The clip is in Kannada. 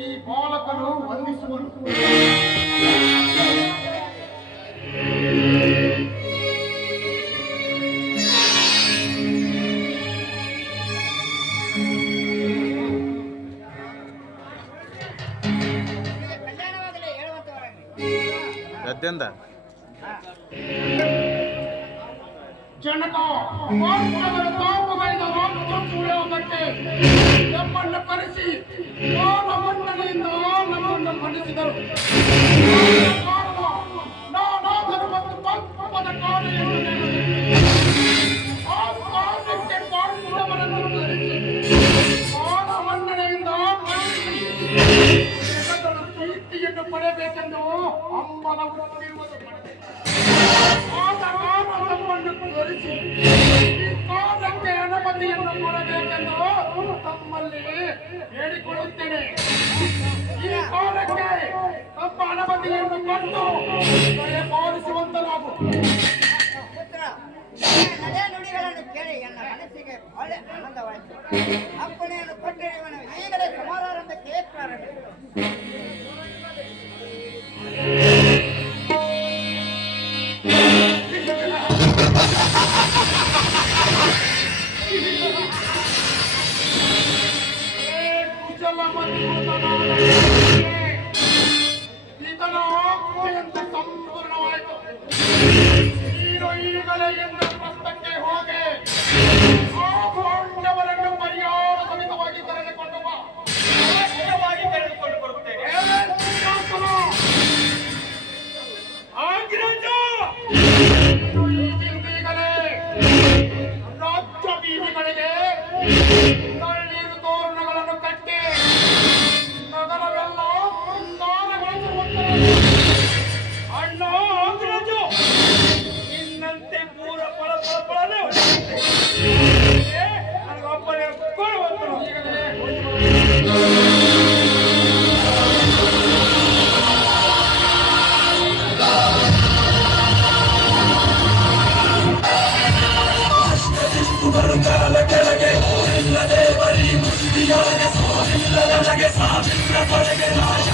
ಈ ಬಾಲಕನು ವಂದಿಸುವರು. ಗದ್ದೆಂದ ಜನಕ ತಾಪಗಳಿಂದ ರಾಜ್ಯಕ್ಕೆ ನಮ್ಮನ್ನು ಕರೆಸಿ ಮಂಡಳಿಯಿಂದ ನಮ್ಮನ್ನು ಮಂಡಿಸಿದರು. ನಾನಾದರೂ ಒಂದು ಪಂಪದ ಕಾರಣಕ್ಕೆ ಆ ಕಾರಣಕ್ಕೆ ಪಾಂಡವರನ್ನು ಕರೆಸಿ ಮಂಡಳಿಯಿಂದ ಜಗತ್ತನ್ನು ಕೀರ್ತಿಯನ್ನು ಪಡೆಯಬೇಕೆಂದು ಹಂಬಲವಿರುವುದು. ತಮ್ಮನ್ನು ತೋರಿಸಿ ಈ ಕಾರ್ಯಕ್ಕೆ ಅನುಮತಿಯನ್ನು ಕೊಡಬೇಕೆಂದು ತಮ್ಮಲ್ಲಿ ಹೇಳಿಕೊಳ್ಳುತ್ತೇನೆ. ಈ ಕಾರ್ಯಕ್ಕೆ ತಮ್ಮ ಅನುಮತಿಯನ್ನು ಕೊಟ್ಟು ಪಾಲಿಸುವಂತಲಾಗು. ನಡೆ ನುಡಿಗಳನ್ನು ಕೇಳಿ ನನ್ನ ಮನಸ್ಸಿಗೆ ಬಹಳ ಆನಂದವಾಯಿತು. ಅಪ್ಪಣೆಯನ್ನು ಕೊಟ್ಟಿರುವನು ಈಗಲೇ ಸಮಾರಂಭಕ್ಕೆ ಪ್ರಾರಂಭಿಸಿದರು. ಈತನ ಆಜ್ಞೆಯಂತ ಸಂಪೂರ್ಣವಾಯಿತು. ನೀನು ಈಗಲೇ ಎಂದು ಪ್ರಸ್ತಕ್ಕೆ ಹೋಗಿ ಆ ಪಾಂಡವರನ್ನು ಪರಿಹಾರ ಸಹಿತವಾಗಿ ಕರೆದುಕೊಂಡು ಬಾ. ಅವಶ್ಯವಾಗಿ ಕರೆದುಕೊಂಡು ಬರುತ್ತೇನೆ. ಈಗಲೇ ರಾಜ್ಯ ಬೀದಿಗಳಿಗೆ ಕಳ್ಳೀರು ತೋರಣಗಳನ್ನು ಕಟ್ಟಿ ನಗರವೆಲ್ಲ ಅಣ್ಣ ಅಂಗರಾಜು ಇನ್ನಂತೆ ಪೂರ ಫಲ ಫಲನೇ ನನಗೊಬ್ಬನೇ ಕೊಡುವಂತರು. ಬರುಗಾಲ ಕೆಳಗೆ ಇಲ್ಲದೆ ಬರೀ ಮುಷ್ಟಿಯೊಳಗೆ ಸೋಲಿಲ್ಲ ನನಗೆ ಸಾವಿರ ಪಡೆಗೆ ರಾಜ